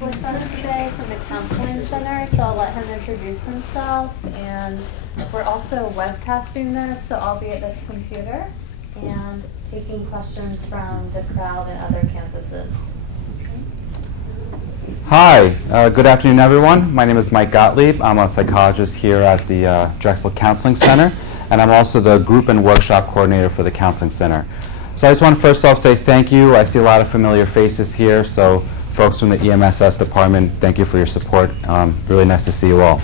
with us today from the Counseling Center, so I'll let him introduce himself. And we're also webcasting this, so I'll be at this computer and taking questions from the crowd and other campuses. Hi, good afternoon, everyone. My name is Mike Gottlieb. I'm a psychologist here at the Drexel Counseling Center, and I'm also the group and workshop coordinator for the Counseling Center. So I just want to first off say thank you. I see a lot of familiar faces here, so folks from the EMSS department, thank you for your support. Really nice to see you all.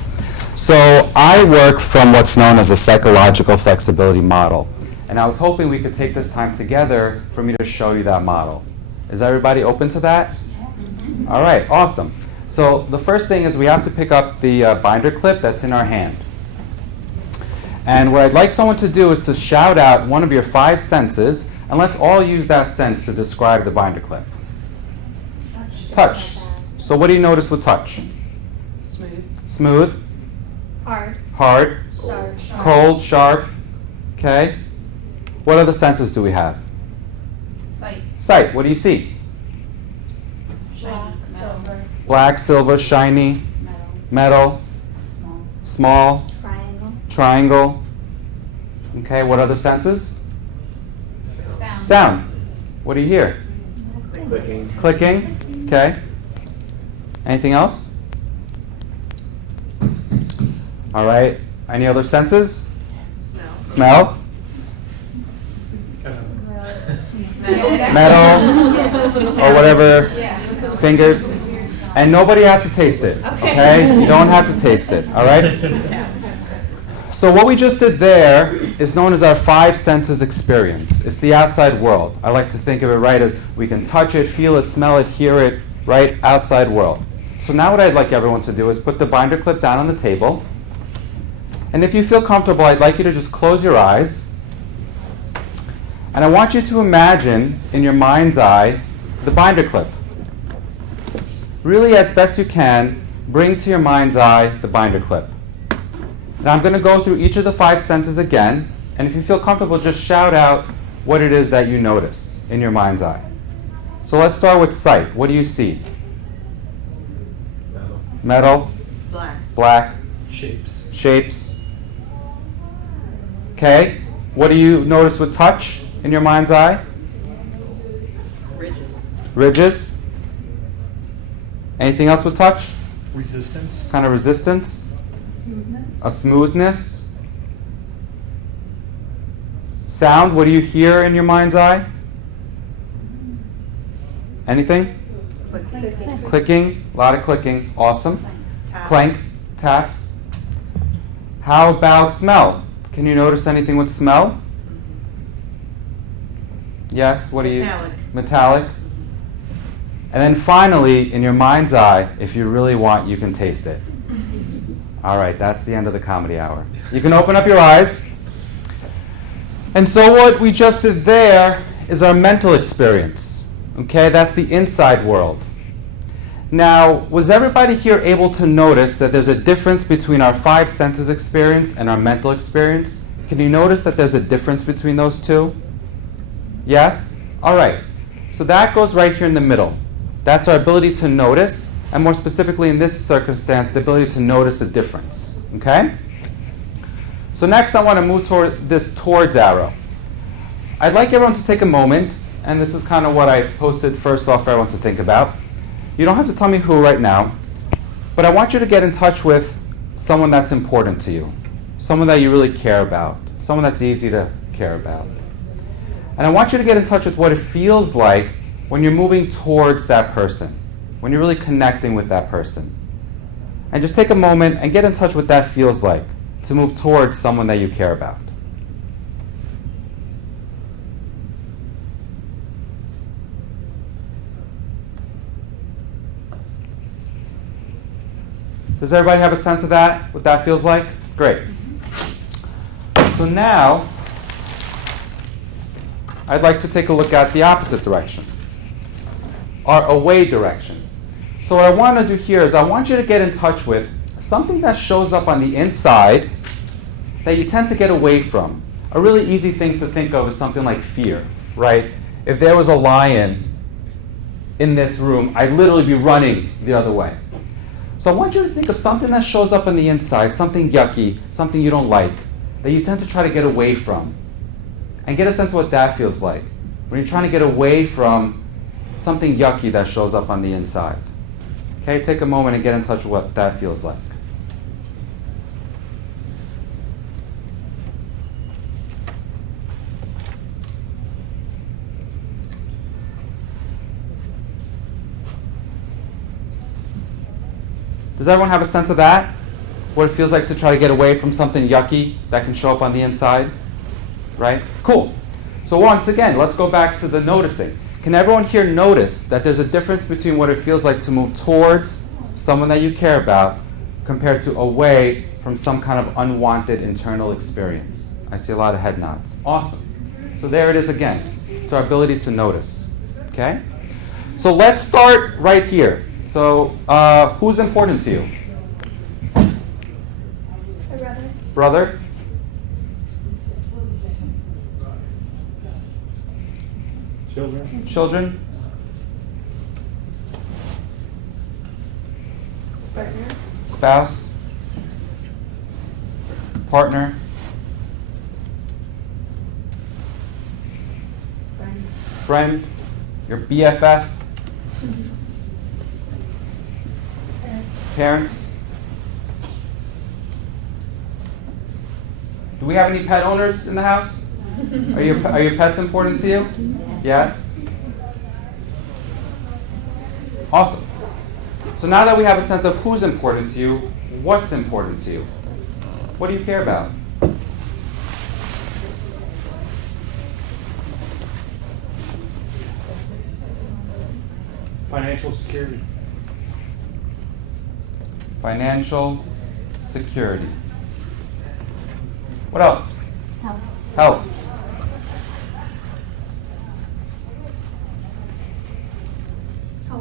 So I work from what's known as a psychological flexibility model, and I was hoping we could take this time together for me to show you that model. Is everybody open to that? All right, awesome. So the first thing is we have to pick up the binder clip that's in our hand. And what I'd like someone to do is to shout out one of your 5 senses, and let's all use that sense to describe the binder clip. Touch. So what do you notice with touch? Smooth. Smooth. Hard. Hard. Sharp. Cold, sharp. Okay. What other senses do we have? Sight. Sight. What do you see? Black, silver. Black, silver, shiny, metal, small, triangle. Okay, what other senses? Sound. What do you hear? Clicking. Okay. Anything else? All right. Any other senses? Smell. Metal. Or whatever. Fingers. And nobody has to taste it. Okay? You don't have to taste it. All right? So what we just did there is known as our 5 senses experience. It's the outside world. I like to think of it, right, as we can touch it, feel it, smell it, hear it, right, outside world. So now what I'd like everyone to do is put the binder clip down on the table. And if you feel comfortable, I'd like you to just close your eyes. And I want you to imagine in your mind's eye the binder clip. Really, as best you can, bring to your mind's eye the binder clip. Now I'm going to go through each of the 5 senses again, and if you feel comfortable, just shout out what it is that you notice in your mind's eye. So let's start with sight. What do you see? Metal. Black. Shapes. Okay. What do you notice with touch in your mind's eye? Ridges. Anything else with touch? Resistance. Kind of resistance. A smoothness. Sound, what do you hear in your mind's eye? Anything? Clicking. A lot of clicking. Awesome. Clanks, taps. How about smell? Can you notice anything with smell? Yes, what do you? Metallic. And then finally, in your mind's eye, if you really want, you can taste it. All right, that's the end of the comedy hour. You can open up your eyes. And so what we just did there is our mental experience. Okay, that's the inside world. Now, was everybody here able to notice that there's a difference between our 5 senses experience and our mental experience? Can you notice that there's a difference between those two? Yes? All right. So that goes right here in the middle. That's our ability to notice, and more specifically in this circumstance, the ability to notice a difference. Okay? So next I want to move toward this towards arrow. I'd like everyone to take a moment, and this is kind of what I posted first off for everyone to think about. You don't have to tell me who right now, but I want you to get in touch with someone that's important to you, someone that you really care about, someone that's easy to care about. And I want you to get in touch with what it feels like when you're moving towards that person, when you're really connecting with that person. And just take a moment and get in touch with what that feels like to move towards someone that you care about. Does everybody have a sense of that, what that feels like? Great. So now, I'd like to take a look at the opposite direction, our away direction. So what I want to do here is I want you to get in touch with something that shows up on the inside that you tend to get away from. A really easy thing to think of is something like fear, right? If there was a lion in this room, I'd literally be running the other way. So I want you to think of something that shows up on the inside, something yucky, something you don't like, that you tend to try to get away from. And get a sense of what that feels like when you're trying to get away from something yucky that shows up on the inside. Okay, take a moment and get in touch with what that feels like. Does everyone have a sense of that? What it feels like to try to get away from something yucky that can show up on the inside? Right? Cool. So once again, let's go back to the noticing. Can everyone here notice that there's a difference between what it feels like to move towards someone that you care about compared to away from some kind of unwanted internal experience? I see a lot of head nods. Awesome. So there it is again. It's our ability to notice. Okay? So let's start right here. So who's important to you? My brother. Brother? Children. Children? Partner. Spouse? Partner? Friend. Friend? Your BFF? Parents? Do we have any pet owners in the house? Are your pets important to you? Yes? Awesome. So now that we have a sense of who's important to you, what's important to you? What do you care about? Financial security. Financial security. What else? Health. Health.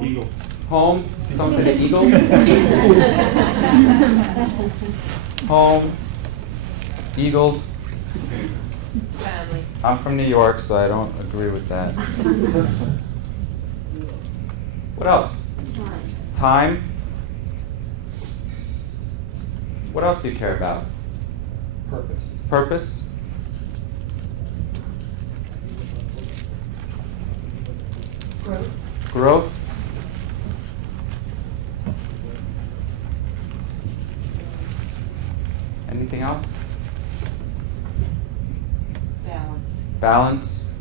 Eagle. Home. Some say the Eagles. Home. Eagles. Family. I'm from New York, so I don't agree with that. What else? Time. Time. What else do you care about? Purpose. Purpose. Growth. Growth. Anything else? Balance. Balance.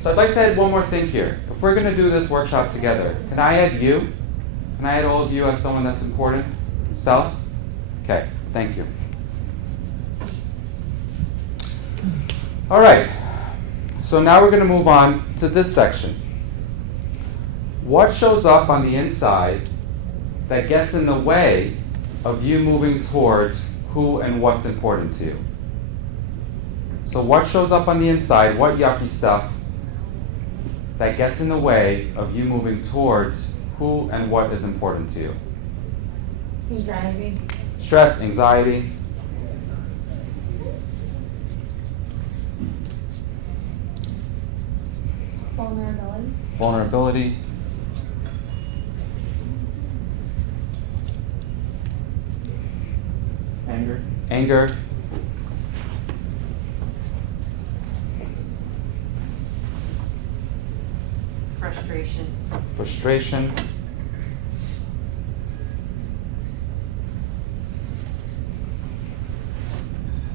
So I'd like to add one more thing here. If we're going to do this workshop together, can I add you? Can I add all of you as someone that's important? Self? Okay, thank you. All right, so now we're going to move on to this section. What shows up on the inside that gets in the way of you moving towards who and what's important to you? So what shows up on the inside, what yucky stuff that gets in the way of you moving towards who and what is important to you? Anxiety. Stress, anxiety. Vulnerability. Vulnerability. Anger. Anger. Frustration. Frustration.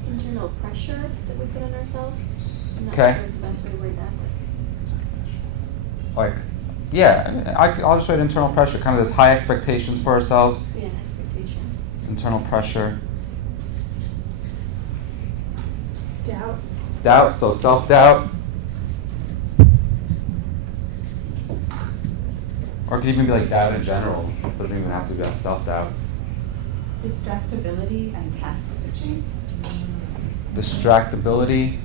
Internal pressure that we put on ourselves. I'm not Okay. sure the best way to word that. Like, yeah, I'll just write internal pressure, kind of this high expectations for ourselves. But yeah, an expectation. Internal pressure. Doubt. Doubt, so self-doubt. Or it could even be like doubt in general. It doesn't even have to be about self-doubt. Distractibility and task switching. Distractibility.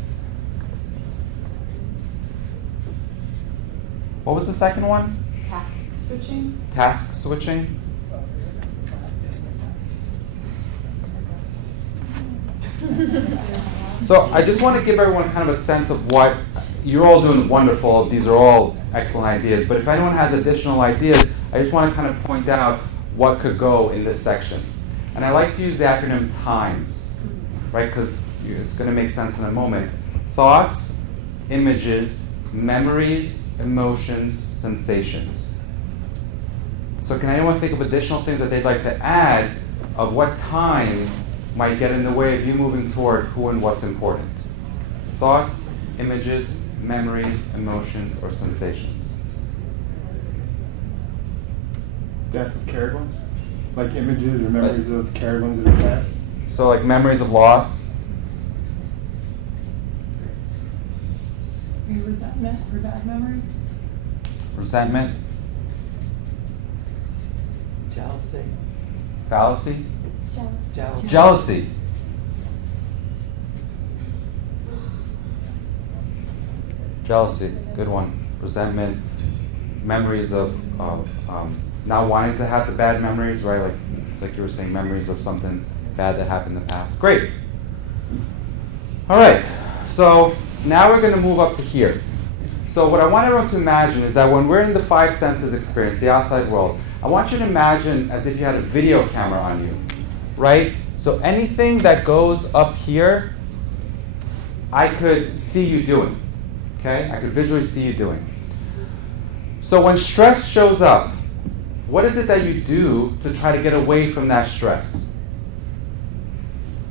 What was the second one? Task switching. Task switching. So I just want to give everyone kind of a sense of what, you're all doing wonderful. These are all excellent ideas. But if anyone has additional ideas, I just want to kind of point out what could go in this section. And I like to use the acronym TIMES, right? Because it's going to make sense in a moment. Thoughts, images, memories, emotions, sensations. So can anyone think of additional things that they'd like to add of what times might get in the way of you moving toward who and what's important? Thoughts, images, memories, emotions, or sensations. Death of cared ones? Like images or memories of cared ones that have passed? So like memories of loss. Maybe resentment or bad memories? Resentment. Jealousy. Fallacy. Jealous. Jealousy. Jealousy, good one. Resentment, memories of not wanting to have the bad memories, right? Like you were saying, memories of something bad that happened in the past. Great. All right, so now we're going to move up to here. So what I want everyone to imagine is that when we're in the five senses experience, the outside world, I want you to imagine as if you had a video camera on you, right? So anything that goes up here, I could see you doing. Okay? I could visually see you doing. So when stress shows up, what is it that you do to try to get away from that stress?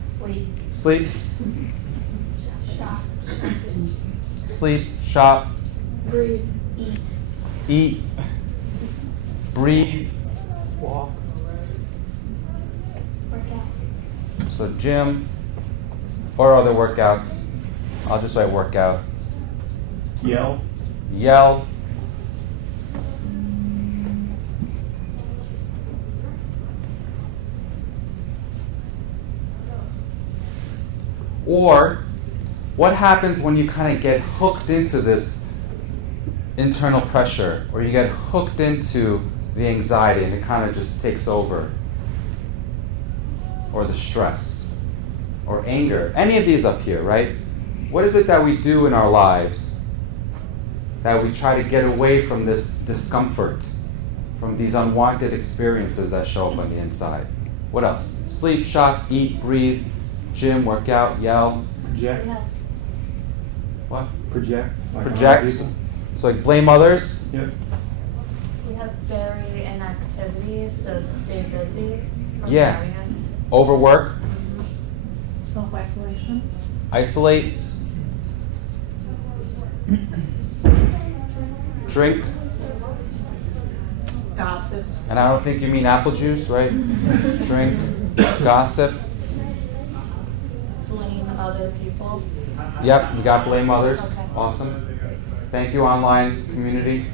Sleep. Sleep, Shop. sleep, shop, Breathe. Eat. eat, breathe. Walk. Work out. So gym or other workouts. I'll just write workout. Yell? Yell. Or what happens when you kind of get hooked into this internal pressure, or you get hooked into the anxiety and it kind of just takes over? Or the stress, or anger, any of these up here, right? What is it that we do in our lives that we try to get away from this discomfort, from these unwanted experiences that show up on the inside? What else? Sleep, shop, eat, breathe, gym, work out, yell. Project? What? Project? Like on Project. other people? So like blame others. Yep. We have bury inactivities, so stay busy from Yeah. variance. Overwork. Self-isolation. Isolate. Drink. Gossip. And I don't think you mean apple juice, right? Drink. Gossip. Blame other people. Yep, you got blame others. Okay. Awesome. Thank you, online community.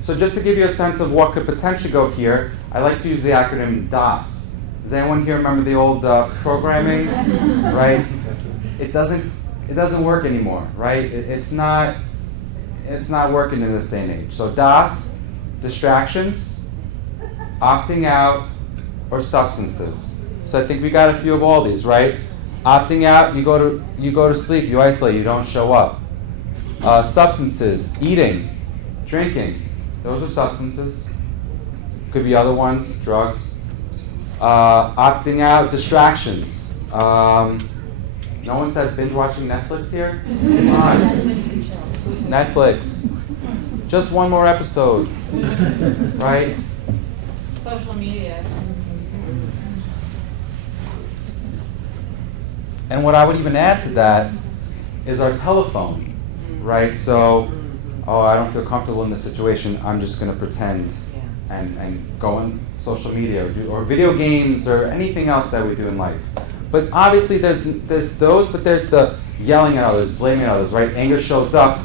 So just to give you a sense of what could potentially go here, I like to use the acronym DOS. Does anyone here remember the old programming? Right? It doesn't work anymore, right? It's not working in this day and age. So DOS, distractions, opting out, or substances. So I think we got a few of all these, right? Opting out, you go to sleep, you isolate, you don't show up. Substances, eating, drinking, those are substances. Could be other ones, drugs. Opting out, distractions. No one said binge watching Netflix here? Come on. Netflix. Just one more episode, right? Social media. And what I would even add to that is our telephone, right? So, I don't feel comfortable in this situation. I'm just going to pretend and go on social media or video games or anything else that we do in life. But obviously there's those, but there's the yelling at others, blaming others, right? Anger shows up.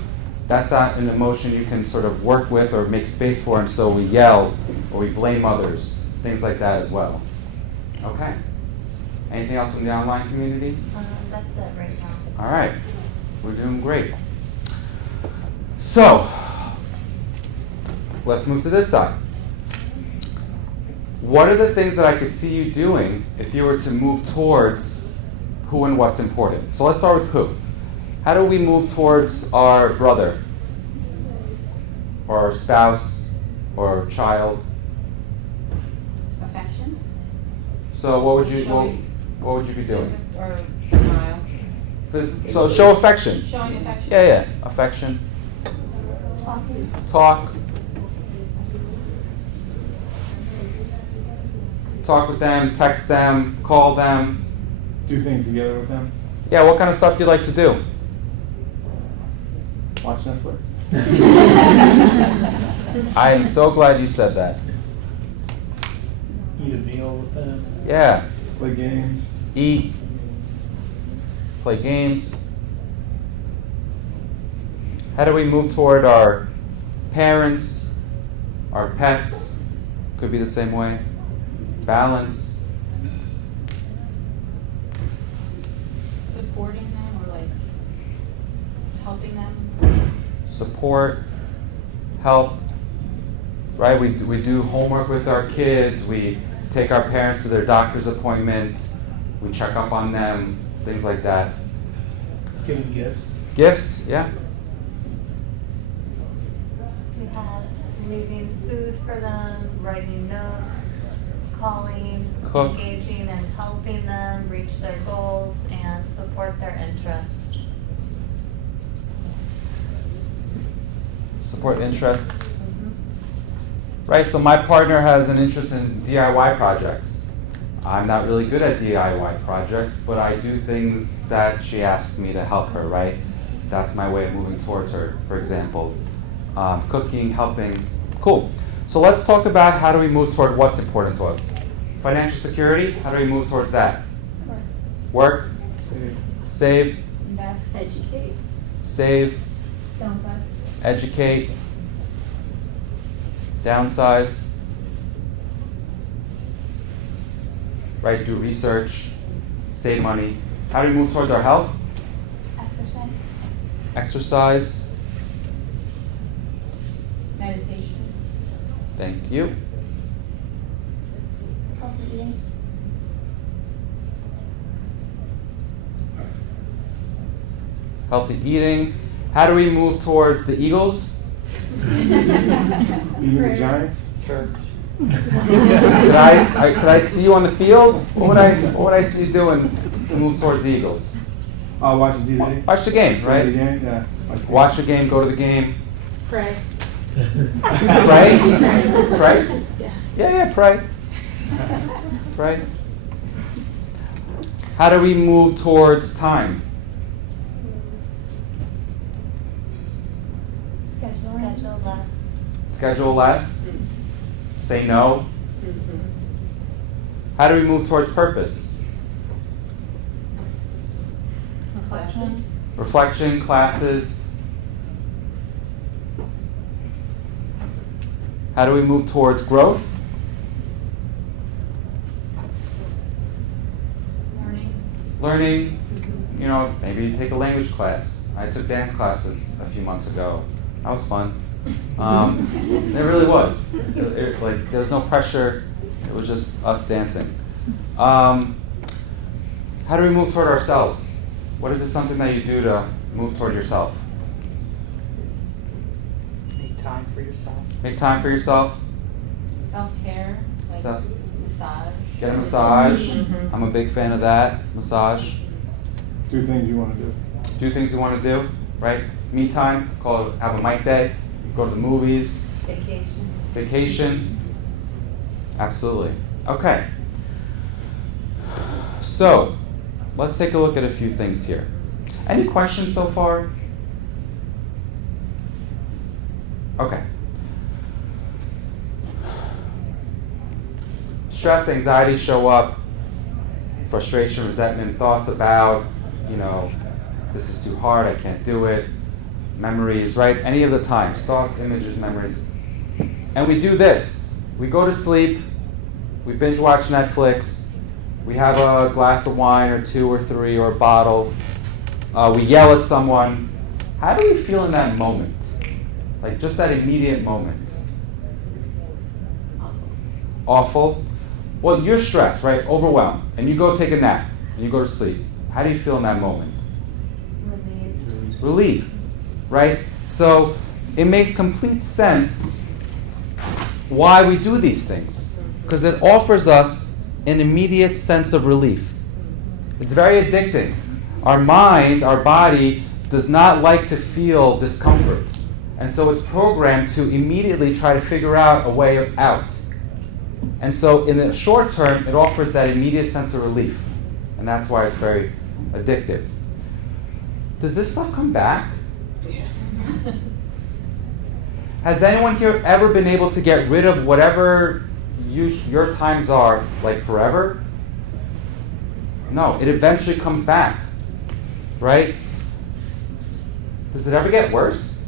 That's not an emotion you can sort of work with or make space for, and so we yell or we blame others, things like that as well. Okay. Anything else from the online community? That's it right now. All right. We're doing great. So, let's move to this side. What are the things that I could see you doing if you were to move towards who and what's important. So let's start with who. How do we move towards our brother or our spouse or child? Affection? So what would you Showing- what would you be doing? Or smile. So show affection. Showing affection. Yeah, affection. Talking. Talk. Talk with them, text them, call them. Do things together with them. Yeah, what kind of stuff do you like to do? Watch Netflix. I am so glad you said that. Eat a meal with them. Yeah. Play games. Eat. Play games. How do we move toward our parents, our pets? Could be the same way. Balance. Supporting them or like helping them. Support. Help. Right? We do homework with our kids. We take our parents to their doctor's appointment. We check up on them. Things like that. Giving gifts. Gifts? Yeah. We had leaving food for them, writing notes, calling, Cook. engaging and helping them reach their goals and support their interest. Support interests. Right, so my partner has an interest in DIY projects. I'm not really good at DIY projects, but I do things that she asks me to help her, right? That's my way of moving towards her, for example. Cooking, helping. Cool. So let's talk about how do we move toward what's important to us. Financial security, how do we move towards that? Work, save, Invest. Educate. save, Downsize. educate, downsize, right? Do research, save money. How do we move towards our health? Exercise. Exercise. Meditation. Thank you. Healthy eating. Healthy eating. How do we move towards the Eagles? Even the Giants. Church. Could I see you on the field? What would I see you doing to move towards the Eagles? Watching TV. Watch the game, Play the right? game. Yeah. Watch the game, go to the game. Pray. Pray? Pray? Yeah. Yeah, pray. Pray. How do we move towards time? Schedule less. Schedule less? Say no? How do we move towards purpose? Reflection. Reflection, classes. How do we move towards growth? Learning. Learning, maybe you take a language class. I took dance classes a few months ago. That was fun. It really was. There was no pressure. It was just us dancing. How do we move toward ourselves? What is it something that you do to move toward yourself? Make time for yourself. Make time for yourself. Self-care. Like Self- massage. Get a massage. I'm a big fan of that. Massage. Do things you want to do. Do things you want to do, right? Me time. Have a mic day. Go to the movies. Vacation. Vacation. Absolutely. Okay. So, let's take a look at a few things here. Any questions so far? Okay. Stress, anxiety show up. Frustration, resentment, thoughts about, this is too hard, I can't do it. Memories, right? Any of the times. Thoughts, images, memories. And we do this. We go to sleep. We binge watch Netflix. We have a glass of wine or two or three or a bottle. We yell at someone. How do we feel in that moment? Like just that immediate moment. Awful. Well, you're stressed, right? Overwhelmed. And you go take a nap. And you go to sleep. How do you feel in that moment? Relieved. Relief, right? So it makes complete sense why we do these things, because it offers us an immediate sense of relief. It's very addicting. Our mind, our body, does not like to feel discomfort. And so it's programmed to immediately try to figure out a way out. And so in the short term, it offers that immediate sense of relief. And that's why it's very addictive. Does this stuff come back? Has anyone here ever been able to get rid of whatever your times are, like forever? No, it eventually comes back, right? Does it ever get worse?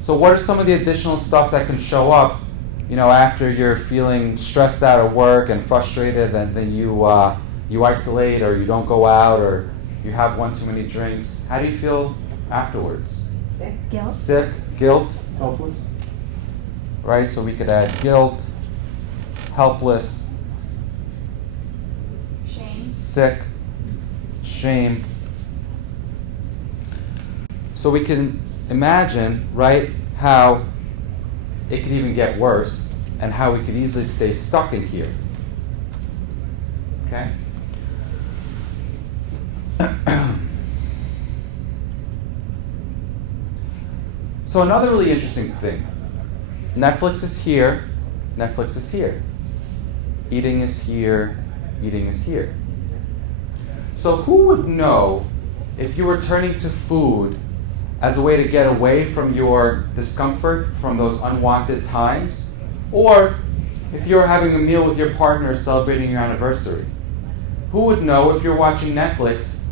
So what are some of the additional stuff that can show up, after you're feeling stressed out at work and frustrated, and then you isolate, or you don't go out, or you have one too many drinks? How do you feel afterwards? Guilt. Sick, guilt, Helpless? right? So we could add guilt, helpless, sick, shame. So we can imagine, right, how it could even get worse, and how we could easily stay stuck in here. Okay? So another really interesting thing. Netflix is here, Netflix is here. Eating is here, eating is here. So who would know if you were turning to food as a way to get away from your discomfort, from those unwanted times, or if you're having a meal with your partner celebrating your anniversary? Who would know if you're watching Netflix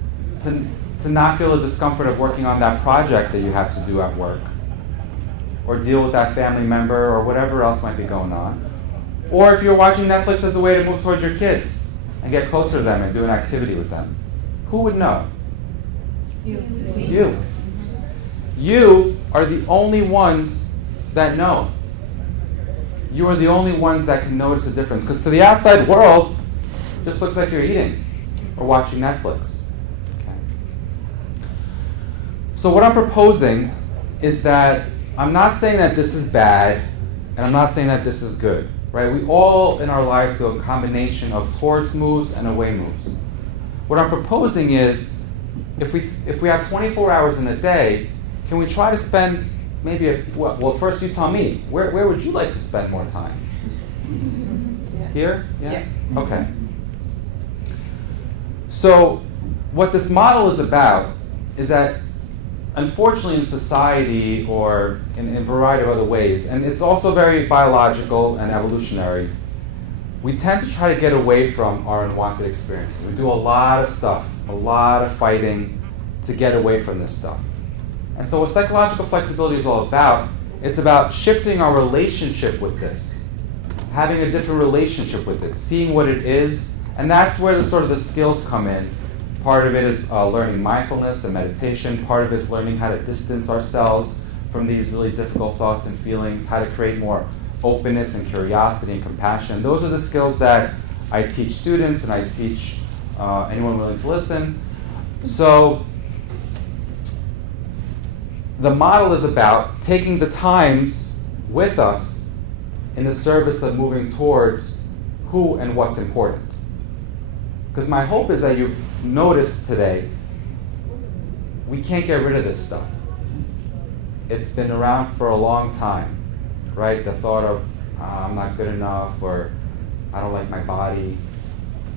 to not feel the discomfort of working on that project that you have to do at work, or deal with that family member, or whatever else might be going on? Or if you're watching Netflix as a way to move towards your kids and get closer to them and do an activity with them? Who would know? You. You are the only ones that know. You are the only ones that can notice the difference. Because to the outside world, it just looks like you're eating or watching Netflix. Okay. So what I'm proposing is that I'm not saying that this is bad, and I'm not saying that this is good. Right? We all in our lives do a combination of towards moves and away moves. What I'm proposing is, if we have 24 hours in a day, can we try to spend maybe well, first you tell me, where would you like to spend more time? Here? Yeah? Okay. So what this model is about is that, unfortunately, in society, or in a variety of other ways, and it's also very biological and evolutionary, we tend to try to get away from our unwanted experiences. We do a lot of stuff, a lot of fighting to get away from this stuff. And so what psychological flexibility is all about, it's about shifting our relationship with this, having a different relationship with it, seeing what it is, and that's where the skills come in. Part of it is learning mindfulness and meditation. Part of it is learning how to distance ourselves from these really difficult thoughts and feelings, how to create more openness and curiosity and compassion. Those are the skills that I teach students, and I teach anyone willing to listen. So the model is about taking the times with us in the service of moving towards who and what's important. Because my hope is that you've noticed today, we can't get rid of this stuff. It's been around for a long time, right? The thought of, I'm not good enough, or I don't like my body.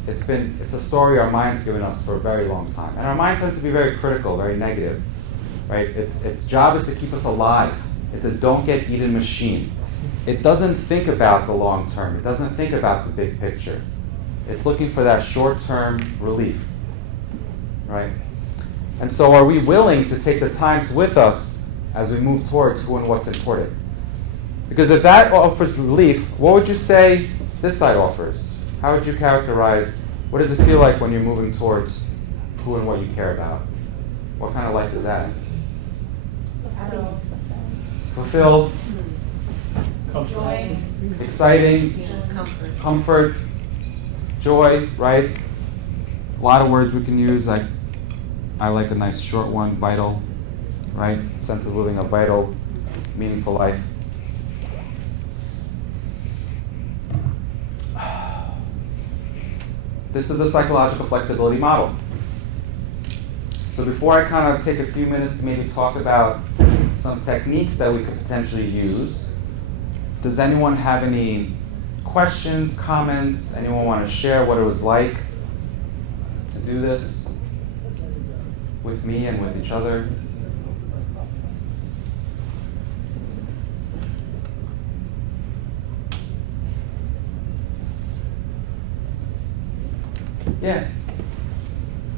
It's a story our mind's given us for a very long time. And our mind tends to be very critical, very negative, right? Its job is to keep us alive. It's a don't get eaten machine. It doesn't think about the long term. It doesn't think about the big picture. It's looking for that short-term relief, right? And so are we willing to take the times with us as we move towards who and what's important? Because if that offers relief, what would you say this side offers? How would you characterize, what does it feel like when you're moving towards who and what you care about? What kind of life is that? Fulfilled, Joy. exciting, comfort, joy, right? A lot of words we can use. I like a nice short one, vital, right? Sense of living a vital, meaningful life. This is the psychological flexibility model. So before I kind of take a few minutes to maybe talk about some techniques that we could potentially use, does anyone have any questions, comments? Anyone want to share what it was like to do this with me and with each other? Yeah.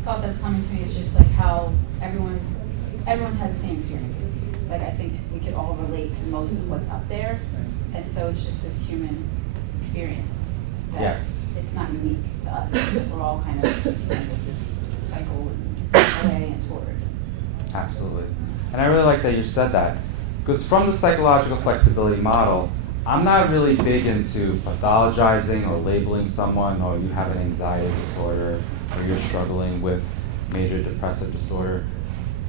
Thought that's coming to me is just like how everyone has the same experiences. Like I think we could all relate to most of what's up there, and so it's just this human experience. That Yes. It's not unique to us. We're all kind of with this cycle away and toward. Absolutely. And I really like that you said that, because from the psychological flexibility model, I'm not really big into pathologizing or labeling someone, or you have an anxiety disorder, or you're struggling with major depressive disorder,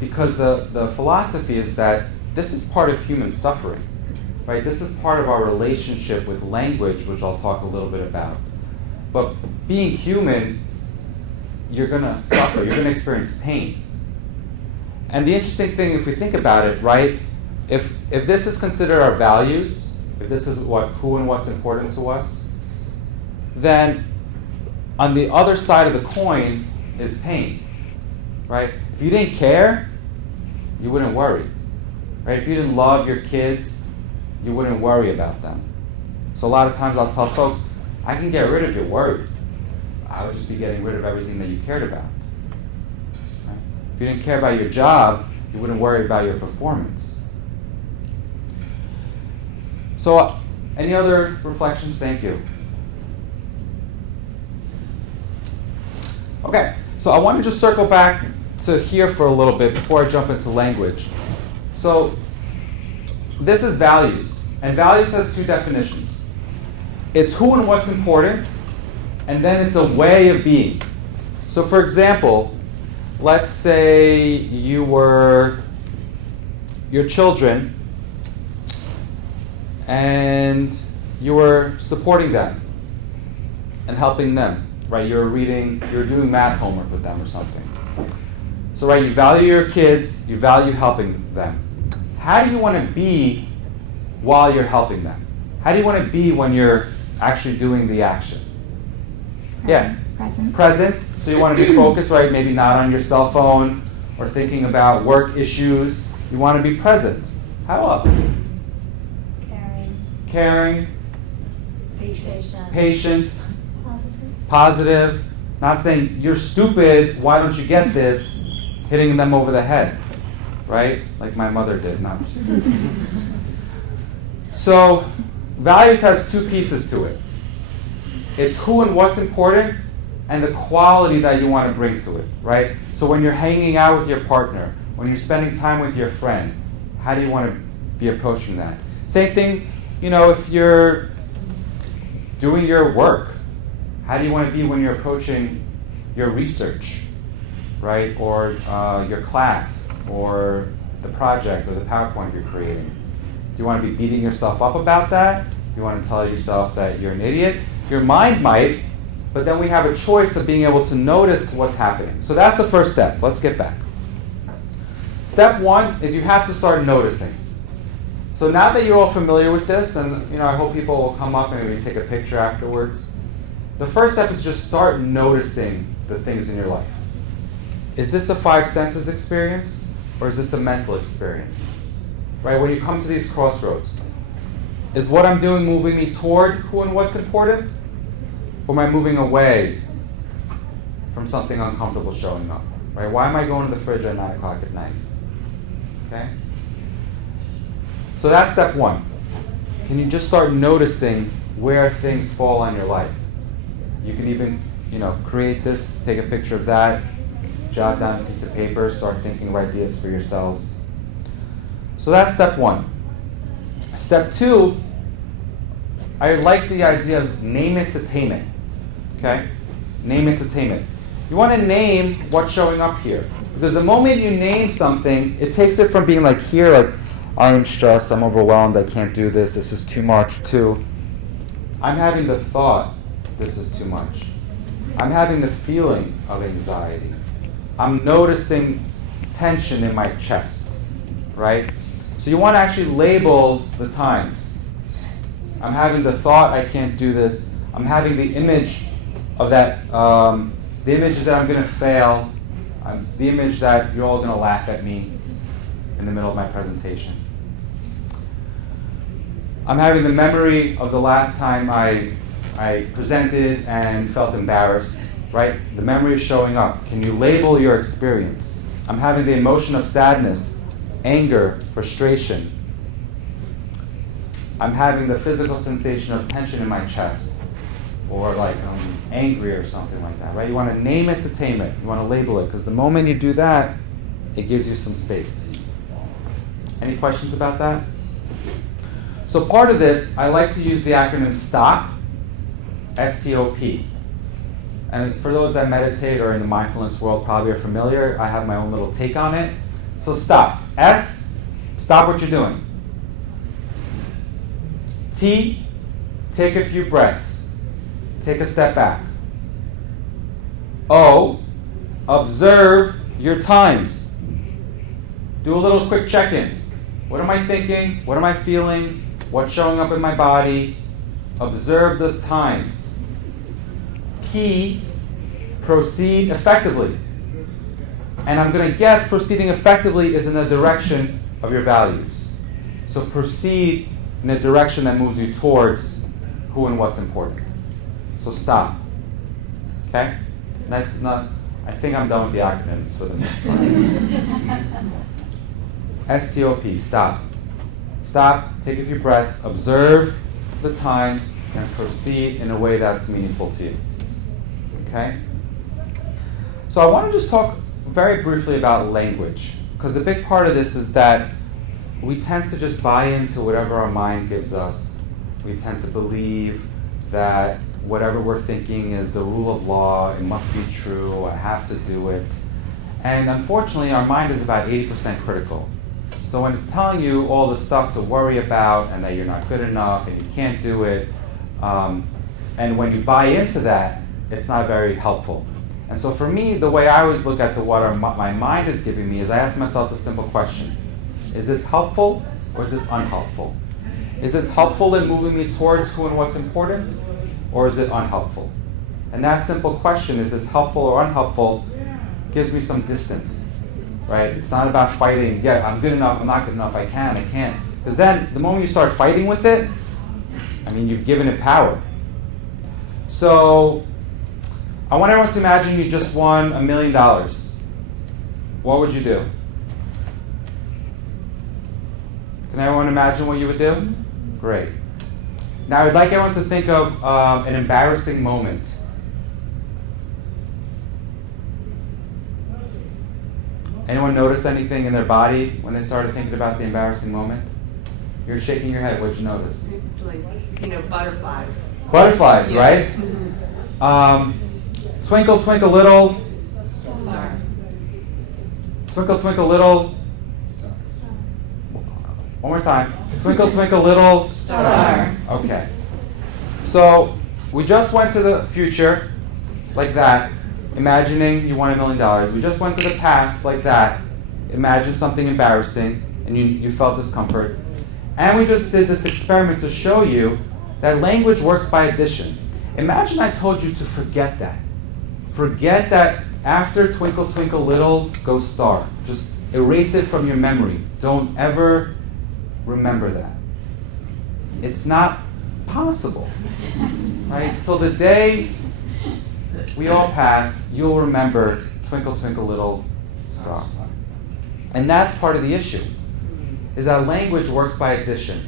because the philosophy is that this is part of human suffering, right? This is part of our relationship with language, which I'll talk a little bit about. But being human, you're going to suffer, you're going to experience pain. And the interesting thing, if we think about it, right, if this is considered our values, if this is who and what's important to us, then on the other side of the coin is pain, right? If you didn't care, you wouldn't worry, right? If you didn't love your kids, you wouldn't worry about them. So a lot of times I'll tell folks, I can get rid of your worries. I would just be getting rid of everything that you cared about. Right? If you didn't care about your job, you wouldn't worry about your performance. So, any other reflections? Thank you. Okay, so I want to just circle back to here for a little bit before I jump into language. So, this is values, and values has two definitions. It's who and what's important, and then it's a way of being. So, for example, let's say you were your children and you were supporting them and helping them, right? You're doing math homework with them or something. So, right, you value your kids, you value helping them. How do you want to be while you're helping them? How do you want to be when you're actually doing the action? Yeah. Present. So you want to be focused, right? Maybe not on your cell phone or thinking about work issues. You want to be present. How else? Caring. Patient. Positive. Not saying, you're stupid, why don't you get this? Hitting them over the head. Right? Like my mother did. No, I'm just kidding. So, values has two pieces to it. It's who and what's important, and the quality that you want to bring to it, right? So when you're hanging out with your partner, when you're spending time with your friend, how do you want to be approaching that? Same thing, if you're doing your work, how do you want to be when you're approaching your research, right? Or your class, or the project, or the PowerPoint you're creating? Do you want to be beating yourself up about that? Do you want to tell yourself that you're an idiot? Your mind might, but then we have a choice of being able to notice what's happening. So that's the first step. Let's get back. Step one is you have to start noticing. So now that you're all familiar with this, and I hope people will come up and maybe take a picture afterwards. The first step is just start noticing the things in your life. Is this a five senses experience, or is this a mental experience? Right? When you come to these crossroads, is what I'm doing moving me toward who and what's important? Or am I moving away from something uncomfortable showing up? Right? Why am I going to the fridge at 9 o'clock at night? Okay? So that's step one. Can you just start noticing where things fall on your life? You can even, create this, take a picture of that, jot down a piece of paper, start thinking of ideas for yourselves. So that's step one. Step two, I like the idea of name it to tame it. Okay? Name it to tame it. you want to name what's showing up here. Because the moment you name something, it takes it from being like here, like, I'm stressed, I'm overwhelmed, I can't do this is too much, to I'm having the thought, this is too much. I'm having the feeling of anxiety. I'm noticing tension in my chest, right? So you want to actually label the times. I'm having the thought, I can't do this. I'm having the image of that, the image is that I'm going to fail, the image that you're all going to laugh at me in the middle of my presentation. I'm having the memory of the last time I presented and felt embarrassed, right? The memory is showing up. Can you label your experience? I'm having the emotion of sadness, anger, frustration. I'm having the physical sensation of tension in my chest, or like I'm angry or something like that, right? You want to name it to tame it. You want to label it, because the moment you do that, it gives you some space. Any questions about that? So part of this, I like to use the acronym STOP, S-T-O-P. And for those that meditate or in the mindfulness world probably are familiar, I have my own little take on it. So stop. S, stop what you're doing. T, take a few breaths. Take a step back. O, observe your times. Do a little quick check-in. What am I thinking? What am I feeling? What's showing up in my body? Observe the times. P, proceed effectively. And I'm going to guess proceeding effectively is in the direction of your values. So proceed in a direction that moves you towards who and what's important. So stop. Okay? Nice. Not. I think I'm done with the acronyms for the most part. S-T-O-P, stop. Stop, take a few breaths, observe the times, and proceed in a way that's meaningful to you. Okay? So I want to just talk very briefly about language, because a big part of this is that we tend to just buy into whatever our mind gives us. We tend to believe that whatever we're thinking is the rule of law, it must be true, I have to do it. And unfortunately, our mind is about 80% critical. So when it's telling you all the stuff to worry about and that you're not good enough and you can't do it, and when you buy into that, it's not very helpful. And so for me, the way I always look at what my mind is giving me is I ask myself a simple question. Is this helpful or is this unhelpful? Is this helpful in moving me towards who and what's important, or is it unhelpful? And that simple question, is this helpful or unhelpful, gives me some distance. Right? It's not about fighting, yeah, I'm good enough, I'm not good enough, I can't. Because then, the moment you start fighting with it, I mean, you've given it power. So, I want everyone to imagine you just won $1 million. What would you do? Can everyone imagine what you would do? Great. Now, I'd like everyone to think of an embarrassing moment. Anyone notice anything in their body when they started thinking about the embarrassing moment? You're shaking your head. What'd you notice? Like, butterflies. Butterflies, Yeah. right? Mm-hmm. Twinkle, twinkle, little. Star. Twinkle, twinkle, little. One more time. Twinkle, twinkle, little. Star. Okay. So we just went to the future, like that, imagining you won $1 million. We just went to the past, like that, imagine something embarrassing, and you felt discomfort. And we just did this experiment to show you that language works by addition. Imagine I told you to forget that. Forget that after twinkle, twinkle, little, go star. Just erase it from your memory. Don't ever remember that. It's not possible, right? So the day we all pass, you'll remember twinkle, twinkle, little star. And that's part of the issue, is that language works by addition.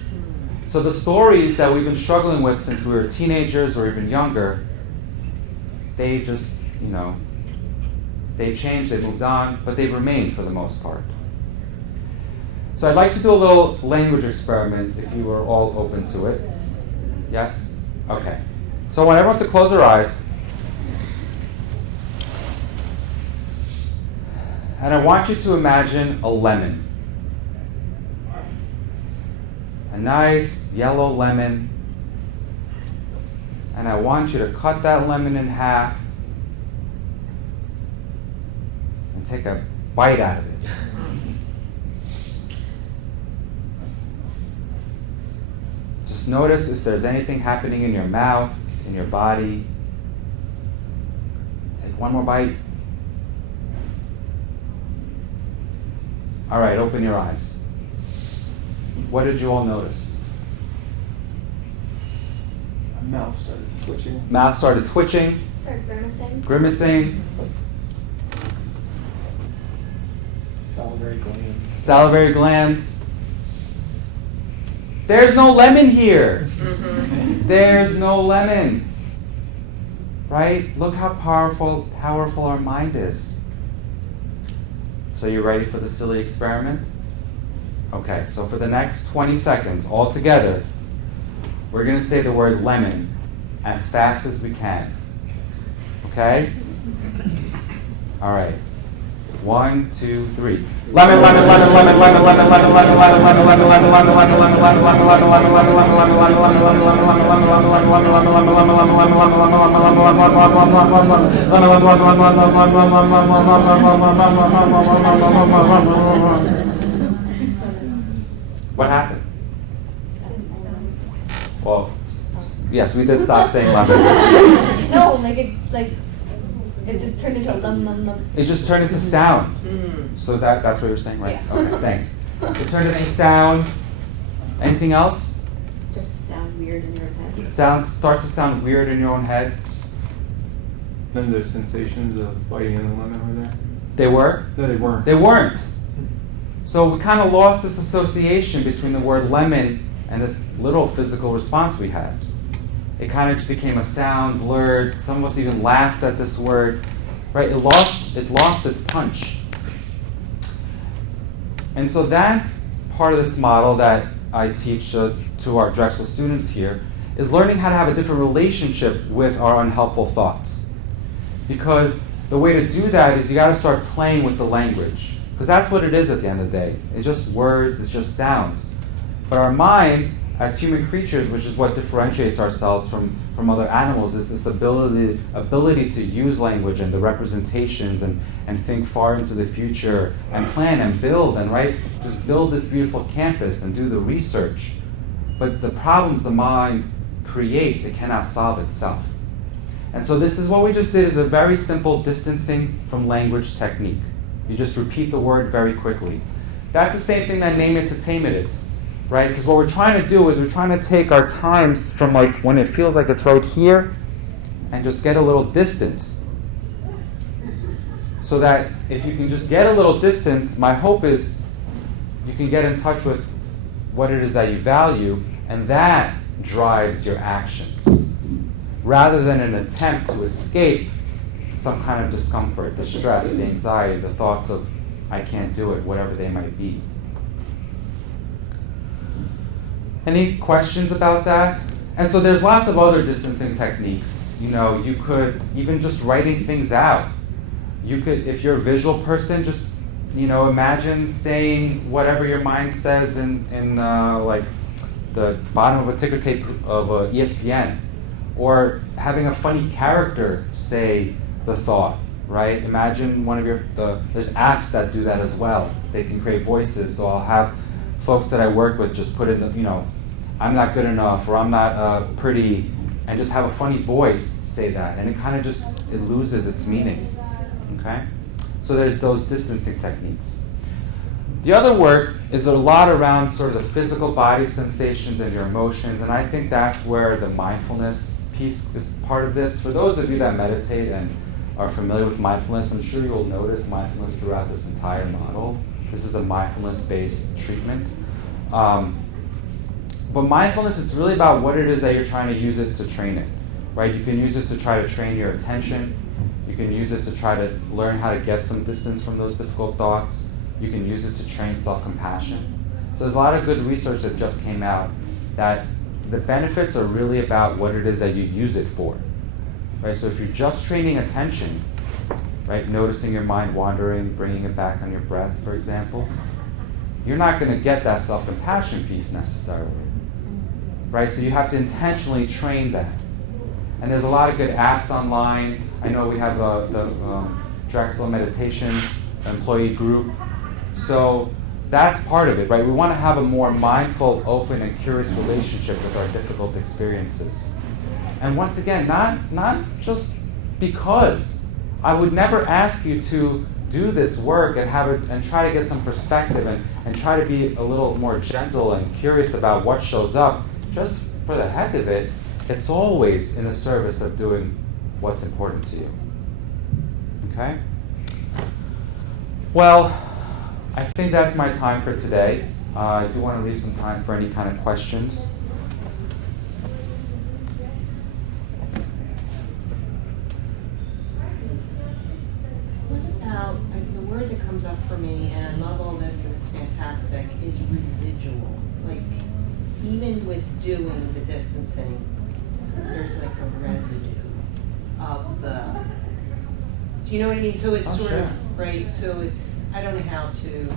So the stories that we've been struggling with since we were teenagers or even younger, they just, they've changed, they've moved on, but they've remained for the most part. So I'd like to do a little language experiment if you are all open to it. Yes? Okay. So I want everyone to close their eyes. And I want you to imagine a lemon. A nice yellow lemon. And I want you to cut that lemon in half and take a bite out of it. Just notice if there's anything happening in your mouth, in your body. Take one more bite. All right, open your eyes. What did you all notice? My mouth started twitching. Mouth started twitching, Start grimacing. grimacing, Salivary glands. salivary glands. There's no lemon here. There's no lemon. Right? Look how powerful our mind is. So you ready for the silly experiment? Okay, so for the next 20 seconds, all together, we're going to say the word lemon as fast as we can. Okay? All right. 1, 2, 3. Lemon, lemon, lemon, lemon, lemon, lemon, lemon, lemon, lemon, lemon, lemon, lemon, lemon, lemon, lemon, lemon, lemon, lemon, lemon, What happened? Well, yes, we did stop saying lemon. No, it just turned into lum. It just turned into sound. So that's what you're saying, right? Yeah. Okay, thanks. It turned into sound. Anything else? It starts to sound weird in your head. Starts to sound weird in your own head. Then there's sensations of biting in the lemon over there. They were? No, they weren't. They weren't. So we kind of lost this association between the word lemon and this little physical response we had. It kind of just became a sound, blurred. Some of us even laughed at this word, right? It lost its punch. And so that's part of this model that I teach to our Drexel students here, is learning how to have a different relationship with our unhelpful thoughts. Because the way to do that is you got to start playing with the language. Because that's what it is at the end of the day. It's just words, it's just sounds. But our mind, as human creatures, which is what differentiates ourselves from other animals, is this ability to use language and the representations and think far into the future and plan and build and just build this beautiful campus and do the research. But the problems the mind creates, it cannot solve itself. And so this is what we just did, is a very simple distancing from language technique. You just repeat the word very quickly. That's the same thing that name it to tame it is. Right? Because what we're trying to do is we're trying to take our times from when it feels like it's right here and just get a little distance. So that if you can just get a little distance, my hope is you can get in touch with what it is that you value, and that drives your actions. Rather than an attempt to escape some kind of discomfort, the stress, the anxiety, the thoughts of, I can't do it, whatever they might be. Any questions about that? And so there's lots of other distancing techniques. You could, even just writing things out. You could, if you're a visual person, just, imagine saying whatever your mind says in the bottom of a ticker tape of a ESPN. Or having a funny character say the thought, right? Imagine there's apps that do that as well. They can create voices, so I'll have folks that I work with just put in I'm not good enough, or I'm not pretty, and just have a funny voice say that, and it kind of it loses its meaning, okay? So there's those distancing techniques. The other work is a lot around sort of the physical body sensations and your emotions, and I think that's where the mindfulness piece is part of this. For those of you that meditate and are familiar with mindfulness, I'm sure you'll notice mindfulness throughout this entire model. This is a mindfulness-based treatment. But mindfulness, it's really about what it is that you're trying to use it to train it, right? You can use it to try to train your attention. You can use it to try to learn how to get some distance from those difficult thoughts. You can use it to train self-compassion. So there's a lot of good research that just came out that the benefits are really about what it is that you use it for, right? So if you're just training attention, right? Noticing your mind wandering, bringing it back on your breath, for example. You're not going to get that self-compassion piece necessarily, right? So you have to intentionally train that. And there's a lot of good apps online. I know we have the Drexel Meditation employee group. So that's part of it, right? We want to have a more mindful, open, and curious relationship with our difficult experiences. And once again, not just because. I would never ask you to do this work and have it and try to get some perspective and try to be a little more gentle and curious about what shows up just for the heck of it. It's always in the service of doing what's important to you. Okay? Well, I think that's my time for today. I do want to leave some time for any kind of questions. The word that comes up for me, and I love all this and it's fantastic, is residual. Like, even with doing the distancing, there's like a residue of the, do you know what I mean? So it's Oh, sort sure. of, right, so it's, I don't know how to,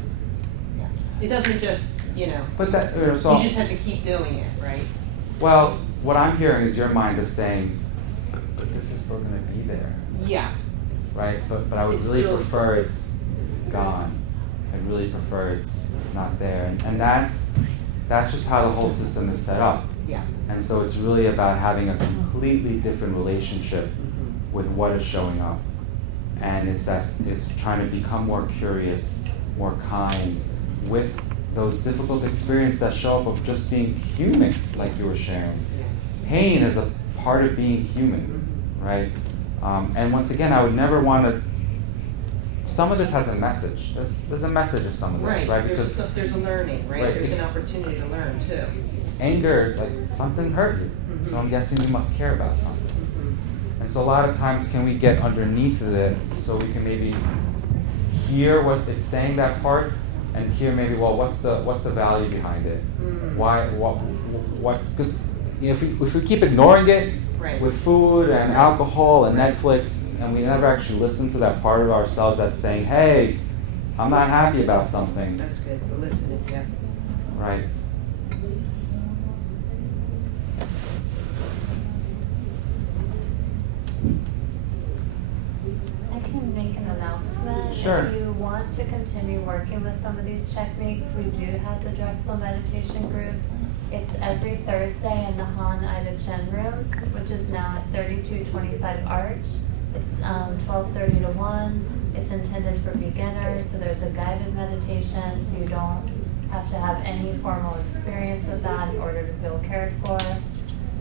yeah. It doesn't just, you know, But that, so, you just have to keep doing it, right? well, what I'm hearing is your mind is saying, but this is still going to be there, Yeah. right? But I would It's really still- prefer it's gone. I really prefer it's not there. And that's just how the whole system is set up. Yeah. And so it's really about having a completely different relationship with what is showing up. And it's trying to become more curious, more kind with those difficult experiences that show up of just being human, like you were sharing. Pain is a part of being human, right? And once again, I would never want to. Some of this has a message. There's a message of some of this, right? Because There's a learning, right? Right, There's if- an opportunity to learn too. anger, like something hurt you. So I'm guessing you must care about something. And so a lot of times, can we get underneath of it so we can maybe hear what it's saying, that part, and hear maybe, well, what's the value behind it? What's because if we keep ignoring it Right. with food and alcohol and Netflix, and we never actually listen to that part of ourselves that's saying, hey, I'm not happy about something, That's good. We're listening, yeah. right? I can make an announcement. Sure. If you want to continue working with some of these techniques, we do have the Drexel Meditation Group. It's every Thursday in the Han Ida Chen room, which is now at 3225 Arch. It's 12:30 to 1. It's intended for beginners, so there's a guided meditation, so you don't have to have any formal experience with that in order to feel cared for.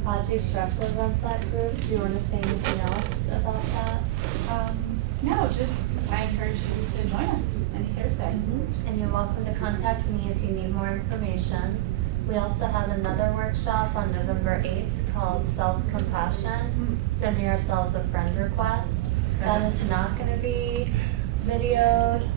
Haji Shrestler runs that group. Do you want to say anything else about that? No, just, I encourage you to join us any Thursday. And you're welcome to contact me if you need more information. We also have another workshop on November 8th called Self-Compassion. Send yourselves a friend request. That is not going to be videoed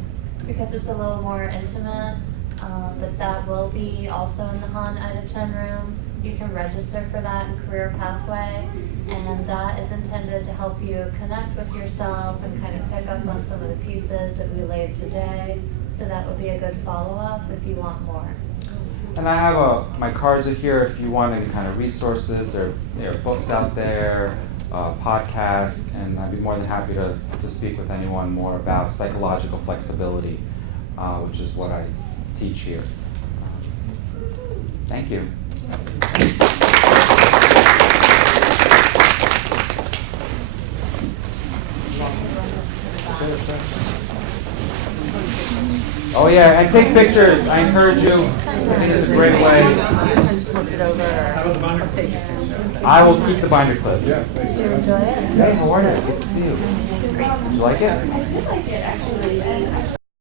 because it's a little more intimate, but that will be also in the Han Ida Chen room. You can register for that in Career Pathway, and that is intended to help you connect with yourself and kind of pick up on some of the pieces that we laid today. So that would be a good follow-up if you want more. And I have my cards are here if you want any kind of resources. There are books out there, podcasts, and I'd be more than happy to speak with anyone more about psychological flexibility, which is what I teach here. Thank you. Oh yeah, and take pictures. I encourage you. I think it's a great way. I will keep the binder clips. Yeah. Did you enjoy it? Hey, how are you? Good to see you. Did you like it? I did like it, actually.